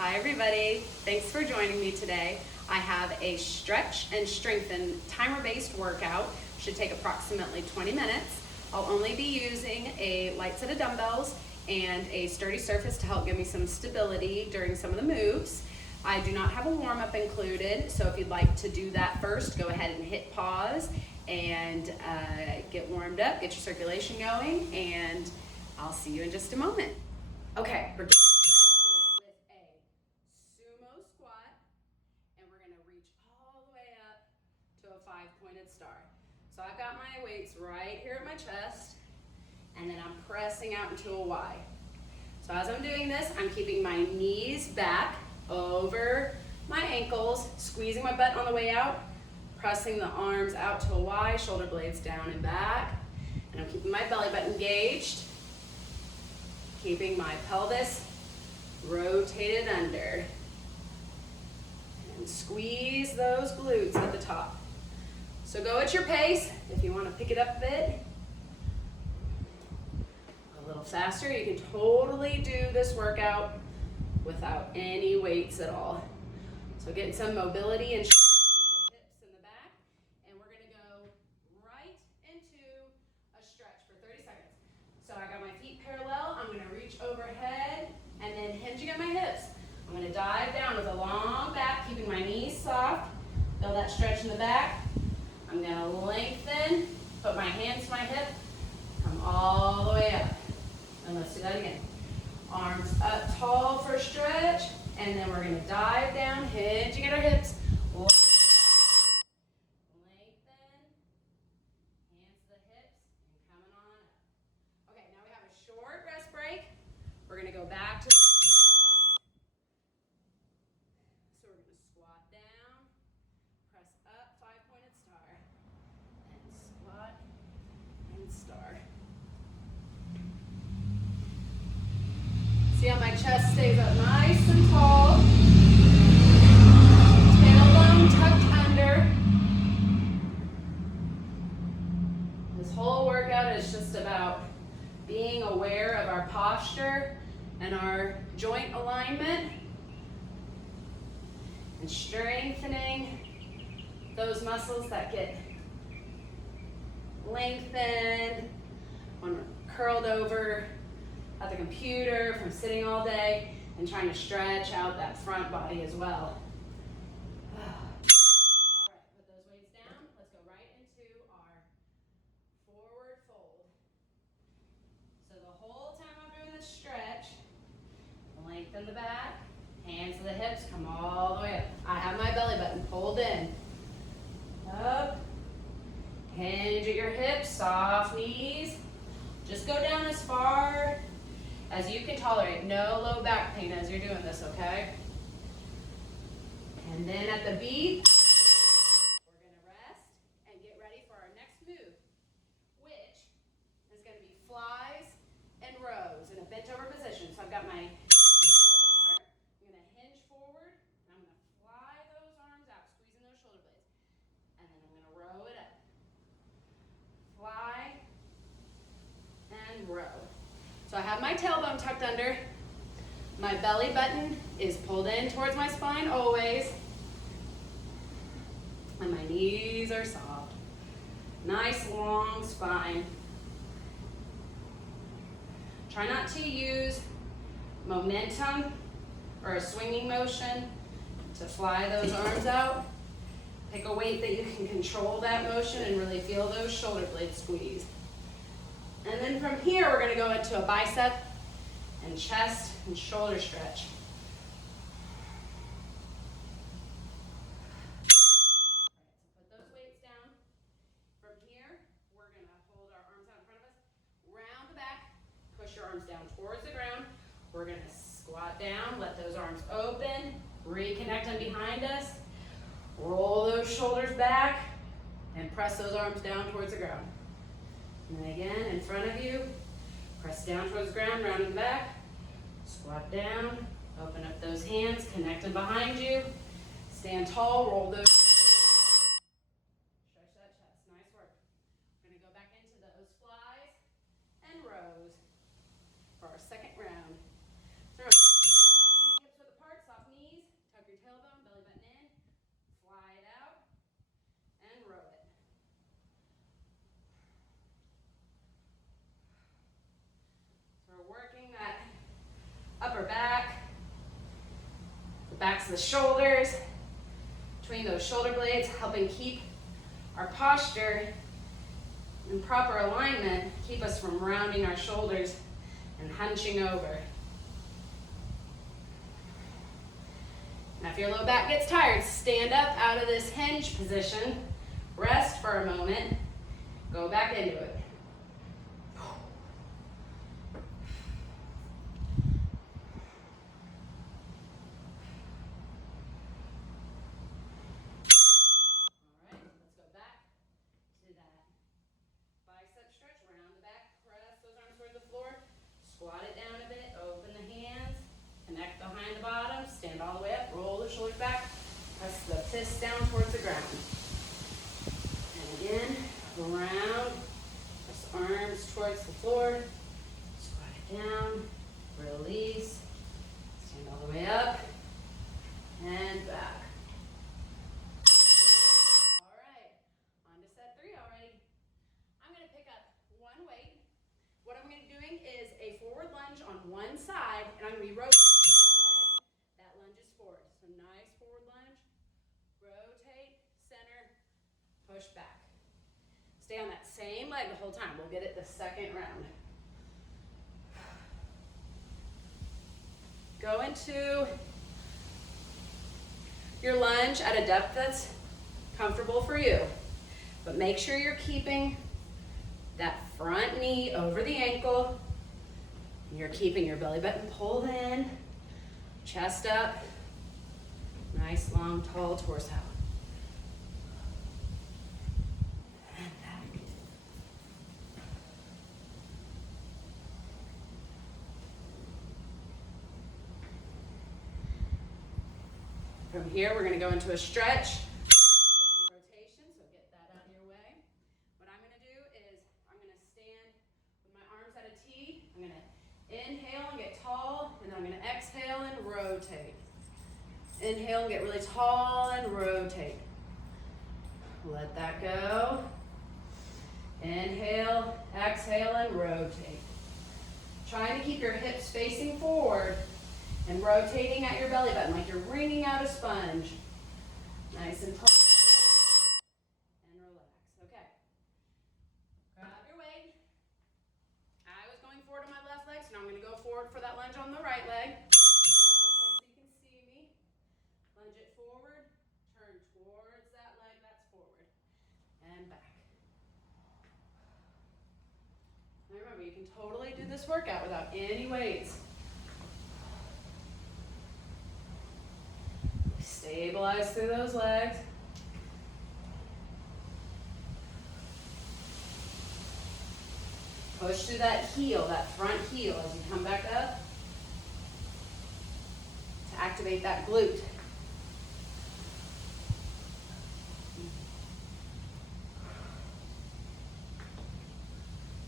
Hi everybody, thanks for joining me today. I have a stretch and strengthen timer-based workout. Should take approximately 20 minutes. I'll only be using a light set of dumbbells and a sturdy surface to help give me some stability during some of the moves. I do not have a warm-up included, so if you'd like to do that first, go ahead and hit pause and get warmed up, get your circulation going, and I'll see you in just a moment. Okay, we're getting into it with a sumo squat, and we're gonna reach all the way up to a 5-pointed star. So I've got my weights right here at my chest, and then I'm pressing out into a Y. So as I'm doing this, I'm keeping my knees back over my ankles, squeezing my butt on the way out, pressing the arms out to a Y, shoulder blades down and back, and I'm keeping my belly button engaged, keeping my pelvis rotated under, and squeeze those glutes at the top. So go at your pace. If you want to pick it up a bit, a little faster, you can totally do this workout without any weights at all. So getting some mobility and through the hips and the back, and we're gonna go right into a stretch for 30 seconds. So I got my feet parallel, I'm gonna reach overhead and then hinging at my hips. I'm gonna dive down with a long back, keeping my knees soft, feel that stretch in the back. I'm gonna lengthen, put my hands to my hip, come all the way up. And let's do that again. Arms up tall for a stretch, and then we're gonna dive down, hinging at our hips. Lengthen, hands to the hips, and coming on up. Okay, now we have a short rest break. We're gonna go back to the squats. So we're gonna squat down, press up, 5-pointed star, and squat and star. See how my chest stays up nice and tall. Tailbone tucked under. This whole workout is just about being aware of our posture and our joint alignment and strengthening those muscles that get lengthened when we're curled over at the computer from sitting all day and trying to stretch out that front body as well. All right, put those weights down. Let's go right into our forward fold. So the whole time I'm doing this stretch, lengthen the back, hands to the hips, come all the way up. I have my belly button pulled in. Up, hinge at your hips, soft knees. Just go down as far as you can tolerate. No low back pain as you're doing this, okay? And then at the beat, we're gonna rest and get ready for our next move, which is gonna be flies and rows in a bent over position. So I've got my heels apart, I'm gonna hinge forward, and I'm gonna fly those arms out, squeezing those shoulder blades. And then I'm gonna row it up. Fly and row. So I have my tailbone tucked under, my belly button is pulled in towards my spine always, and my knees are soft. Nice long spine. Try not to use momentum or a swinging motion to fly those arms out. Pick a weight that you can control that motion and really feel those shoulder blades squeeze. And then from here, we're gonna go into a bicep and chest and shoulder stretch. All right, so put those weights down. From here, we're gonna hold our arms out in front of us, round the back, push your arms down towards the ground. We're gonna squat down, let those arms open, reconnect them behind us, roll those shoulders back, and press those arms down towards the ground. And then again, in front of you, press down towards the ground, round and back, squat down, open up those hands, connect them behind you, stand tall, roll those, stretch that chest, nice work. We're gonna go back into those flies and rows for our second round. So hips width apart, soft upper back, the backs of the shoulders, between those shoulder blades, helping keep our posture in proper alignment, keep us from rounding our shoulders and hunching over. Now if your low back gets tired, stand up out of this hinge position, rest for a moment, go back into it. Squat it down a bit, open the hands, connect behind the bottom, stand all the way up, roll the shoulders back, press the fists down towards the ground. And again, around, press arms towards the floor, squat it down, release, stand all the way up, and back. All right, on to set 3 already. I'm going to pick up one weight. What I'm going to be doing is a forward lunge on one side, and I'm going to be rotating that leg. That lunge is forward. So nice forward lunge. Rotate, center, push back. Stay on that same leg the whole time. We'll get it the second round. Go into your lunge at a depth that's comfortable for you. But make sure you're keeping that front knee over the ankle. You're keeping your belly button pulled in, chest up, nice long tall torso. And back. From here we're going to go into a stretch. Inhale and get tall, and then I'm going to exhale and rotate. Inhale and get really tall and rotate. Let that go. Inhale, exhale, and rotate. Trying to keep your hips facing forward and rotating at your belly button like you're wringing out a sponge. Nice and tall. And relax. Okay. Grab your weight. I was going forward on my left leg, so now I'm going to go forward for that lunge on the right leg. So you can see me. Lunge it forward, turn towards that leg that's forward, and back. Now remember, you can totally do this workout without any weights. Stabilize through those legs. Push through that heel, that front heel as you come back up to activate that glute.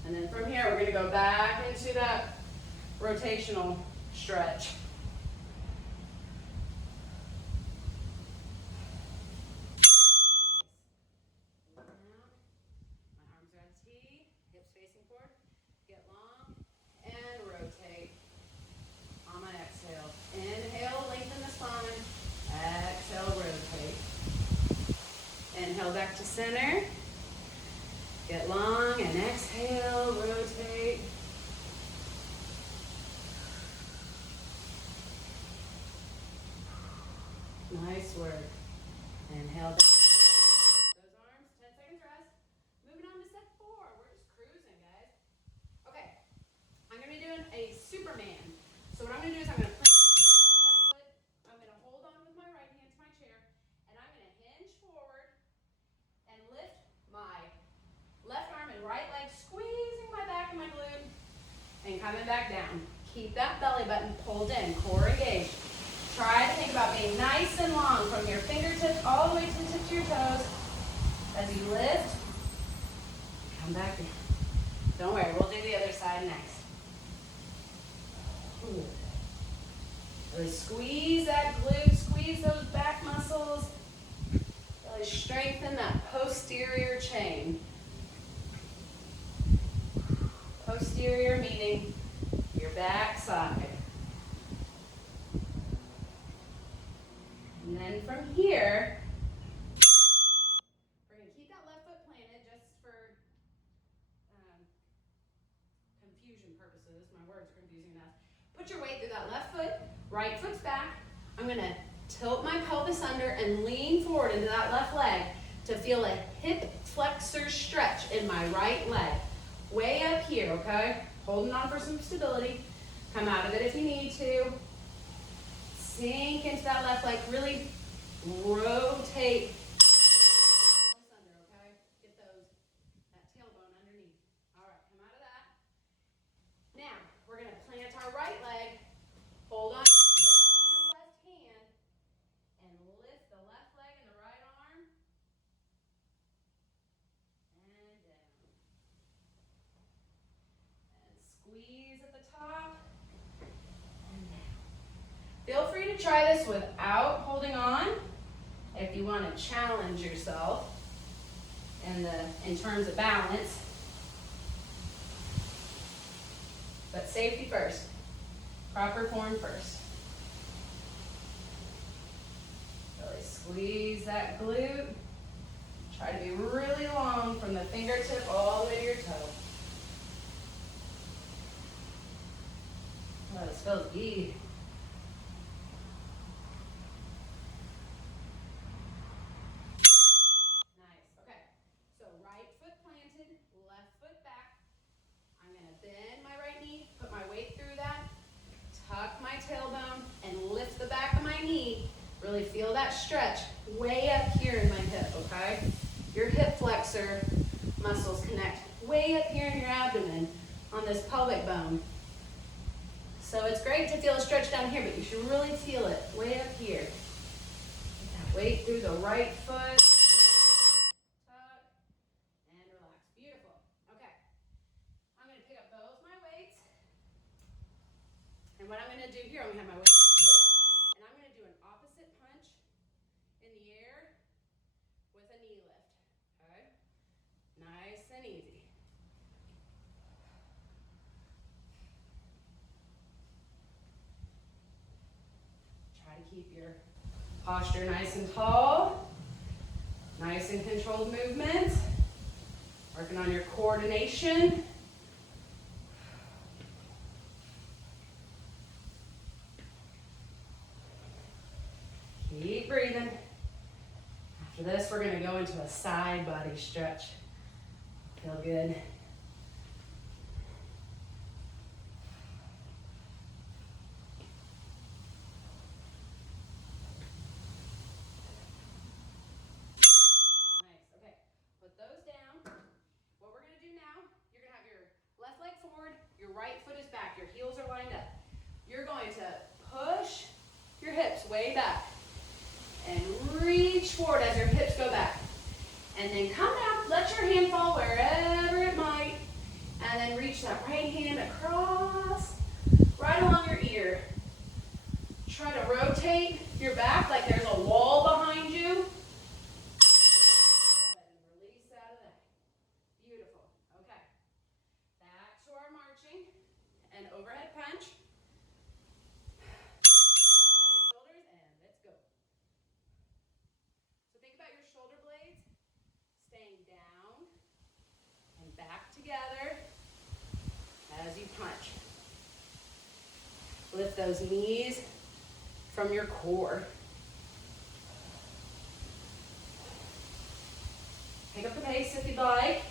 And then from here, we're going to go back into that rotational stretch. Inhale back to center. Get long and exhale, rotate. Nice work. Inhale back. Those arms, 10 seconds rest. Moving on to step 4. We're just cruising, guys. Okay, I'm going to be doing a Superman. So what I'm going to do is I'm going to plant my left foot. I'm going to hold on with my right hand to my chair, and I'm going to hinge forward and lift my left arm and right leg, squeezing my back and my glute, and coming back down. Keep that belly button pulled in, core engaged. Try to think about being nice and long from your fingertips all the way to the tips of your toes. As you lift, come back down. Don't worry, we'll do the other side next. Ooh. Really squeeze that glute, squeeze those back muscles. Really strengthen that posterior chain. Posterior meaning your back side. my words are confusing enough. Put your weight through that left foot, right foot's back. I'm gonna tilt my pelvis under and lean forward into that left leg to feel a hip flexor stretch in my right leg. Way up here, okay? Holding on for some stability. Come out of it if you need to. Sink into that left leg, really rotate the pelvis under, okay? Get that tailbone underneath. All right, come out of that. Now, we're gonna plant our right leg, hold on to your left hand, and lift the left leg and the right arm, and down. And squeeze at the top, and down. Feel free to try this without holding on if you want to challenge yourself in terms of balance. But safety first. Proper form first. Really squeeze that glute. Try to be really long from the fingertip all the way to your toe. Oh, this feels good. Nice. Okay. So right foot planted, left foot back. I'm going to bend my right knee, put my weight through that, tuck my tailbone, and lift the back of my knee. Really feel that stretch way up here in my hip, okay? Your hip flexor muscles connect way up here in your abdomen on this pelvic bone. So it's great to feel a stretch down here, but you should really feel it way up here. Get that weight through the right foot. Tuck and relax. Beautiful. Okay. I'm going to pick up both my weights. And what I'm going to do here, I'm going to have my weight and I'm going to do an opposite punch in the air with a knee lift. Okay? Nice and easy. Try to keep your posture nice and tall. Nice and controlled movement. Working on your coordination. Keep breathing. After this, we're going to go into a side body stretch. Feel good. Nice. Okay. Put those down. What we're going to do now, you're going to have your left leg forward, your right foot is back, your heels are lined up. You're going to push your hips way back and reach forward as your hips go back. And then come down, let your hand fall wherever it might, and then reach that right hand across, right along your ear. Try to rotate your back like there's a wall behind you. And release out of that. Beautiful. Okay. Back to our marching and overhead punch. Set your shoulders and let's go. So think about your shoulder blades staying down and back together as you punch. Lift those knees from your core. Pick up the pace if you'd like.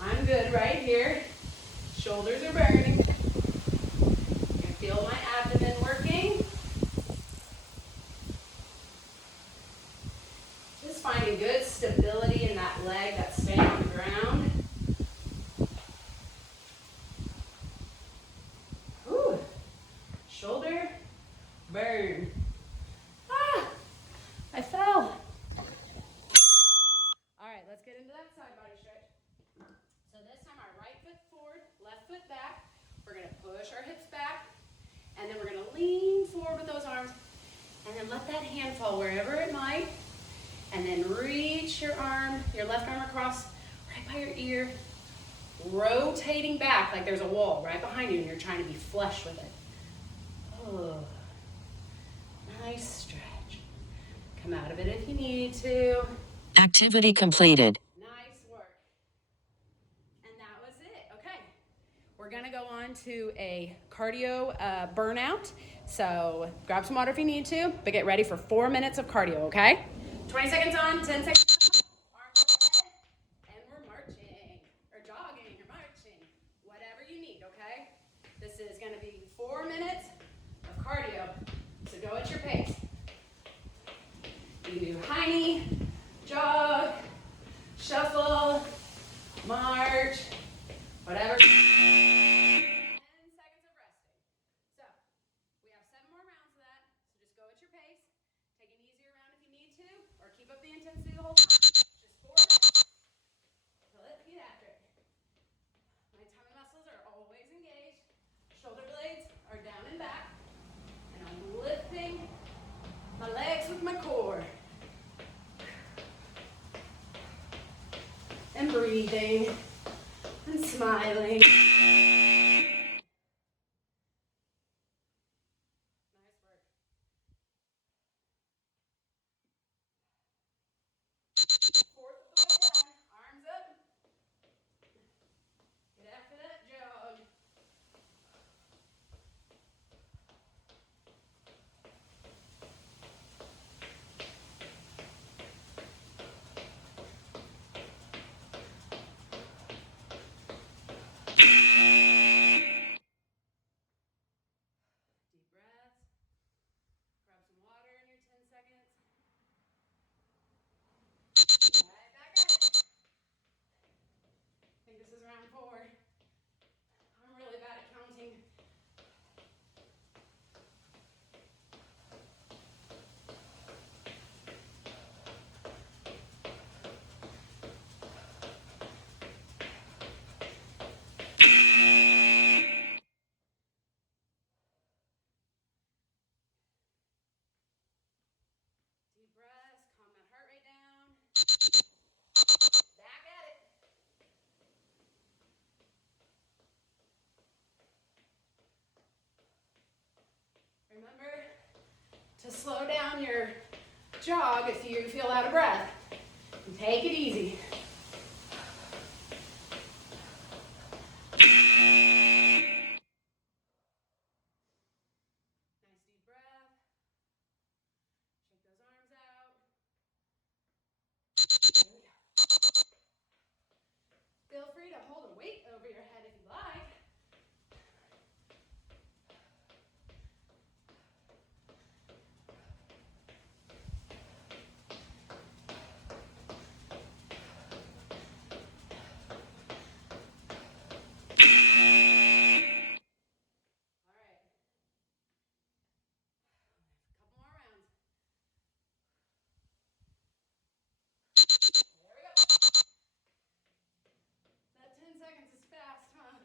I'm good right here. Shoulders are burning. You can feel my abdomen working. Just finding good stability in that leg that's staying on the ground. Whew. Shoulder burn. Ah, I fell. All right, let's get into that side body stretch. So this time our right foot forward, left foot back. We're gonna push our hips back, and then we're gonna lean forward with those arms, and then let that hand fall wherever it might, and then reach your arm, your left arm across right by your ear, rotating back like there's a wall right behind you and you're trying to be flush with it. Oh, nice stretch. Come out of it if you need to. Activity completed. Nice work. And that was it. Okay. We're going to go on on to a cardio burnout. So grab some water if you need to, but get ready for 4 minutes of cardio, okay? 20 seconds on, 10 seconds off, arms ahead, and we're marching, or jogging, or marching, whatever you need, okay? This is gonna be 4 minutes of cardio, so go at your pace. You can do high knee, jog, shuffle, march, whatever. 10 seconds of resting. So we have 7 more rounds of that. So just go at your pace. Take an easier round if you need to, or keep up the intensity the whole time. Just 4 minutes. So let's get after it. My tummy muscles are always engaged. Shoulder blades are down and back. And I'm lifting my legs with my core. And breathing and smiling. Nice work. Fourth of the way down, arms up. Get after that jog. Deep breaths. Grab some water in your 10 seconds. Right back at it. I think this is round 4. I'm really bad at counting. Deep breaths, calm that heart rate down. Back at it. Remember to slow down your jog if you feel out of breath. And take it easy. Nice deep breath. Shake those arms out. There we go. Feel free to hold a weight over your head if you like. All right. A couple more rounds. There we go. That 10 seconds is fast, huh?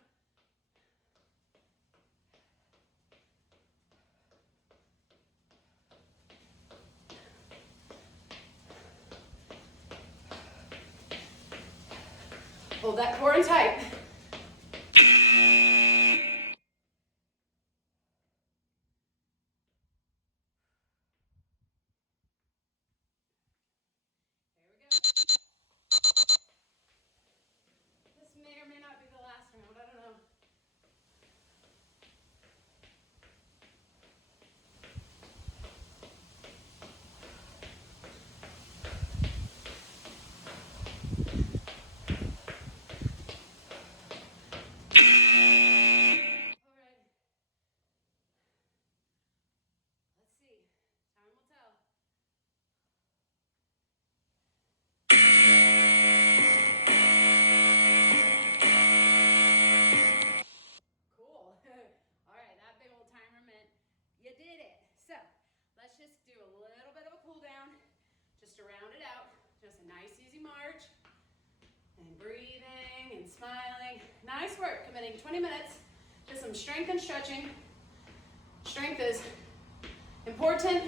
Hold that core in tight. There we go. This may or may not be the last round, I don't know. All right. Let's see. Time will tell. Cool. All right, that big old timer meant you did it. So let's just do a little bit of a cool down just to round it out. Just a nice easy march and breathing and smiling. Nice work, committing 20 minutes to some strength and stretching. Strength is important.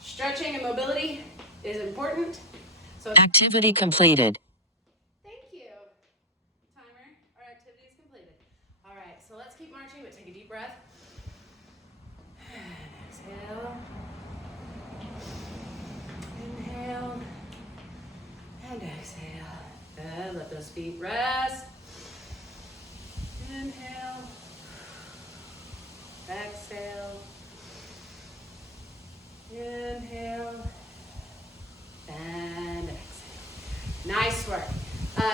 Stretching and mobility is important. So Activity completed. thank you. Timer, our activity is completed. All right, so let's keep marching, but take a deep breath. Exhale. Inhale. And exhale. Good, let those feet rest. Inhale. exhale, inhale, and exhale. Nice work.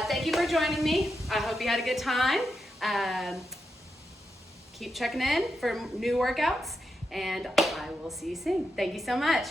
Thank you for joining me. I hope you had a good time. Keep checking in for new workouts, and I will see you soon. Thank you so much.